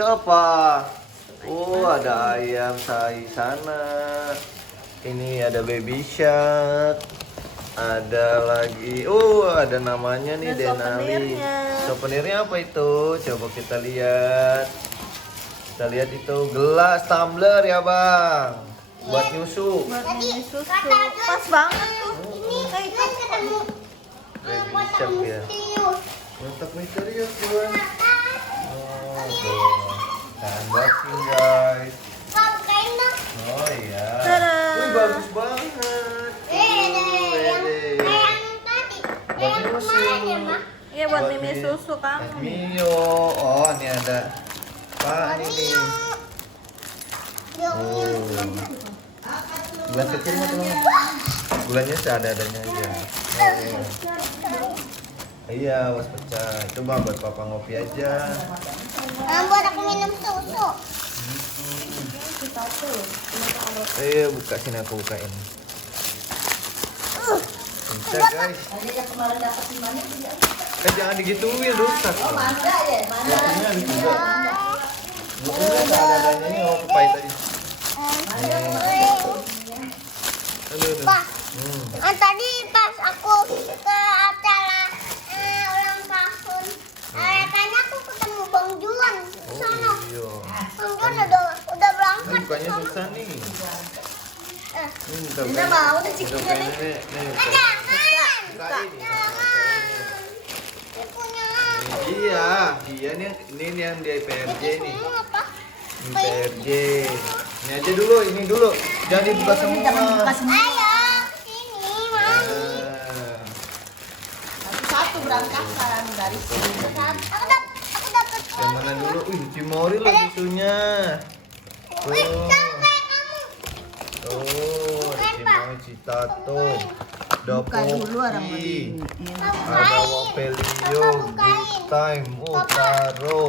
Itu apa? Oh, ada ayam sai sana. Ini ada baby shark. Ada lagi. Oh, ada namanya nih, Ada Denali. souvenirnya. Souvenirnya apa itu? Coba kita lihat. Kita lihat itu gelas tumbler ya, Bang. Buat nyusu. Buat minum susu. Pas banget tuh. Kayak itu. Baby shark ya. Kotak misterius, Bang. Oh, tuh. Nah, unboxing, guys. Oh iya. Tada. Wih, bagus banget. Wede. Buat nyusu. Iya buat Buat mimi susu kan. Mio. Oh, ini ada. Apa ini? Oh. Gelas kecil mah teman. Gulanya seadanya aja. Oh. Iya, was pecah. Coba buat papa ngopi aja. Buat aku minum susu. Ayo buka sini, aku bukain. Bisa guys. Jangan digituin, rusak. Oh, mangga ya? Mana? Waktunya habis juga. Bukunya seadanya ini mau pahit tadi. Aduh. Pak, tadi pas aku ke acara ulang tahun, katanya aku ketemu Bang Juan di sana. Oh iya. Bang Juan udah berangkat. Ini bukanya susah nih. Ini minta Ini mau udah cikgu nih. Jangan. Bukain. Ini punya Iya, iya nih, ini yang di PRJ nih. ini apa? Ini PRJ. Ini aja dulu, ini dulu. Jangan dibuka semua. Jangan dibuka semua. Ayo, sini mami. Nah, Satu berangkatan dari sini. Aku dapat. yang mana dulu? Wih, Cimori loh susunya. Wih, Tuh. sampai kamu. Tuh, Cimori Citato. Buka dulu orang mau Dopoki. ini. Ada Wapelio, Good Time, Taro,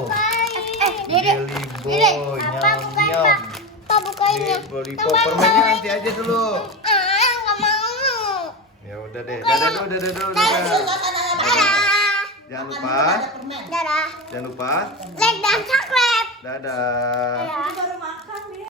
Jelly Boy, Nyam Nyam. Pak bukainnya. Lollipop, permennya nanti aja dulu. Nggak mau. Ya udah deh, dadah dulu, dadah dulu, dadah. Dadah. Jangan lupa, Dadah. jangan lupa, Like dan subscribe. dadah. Dadah. Baru mau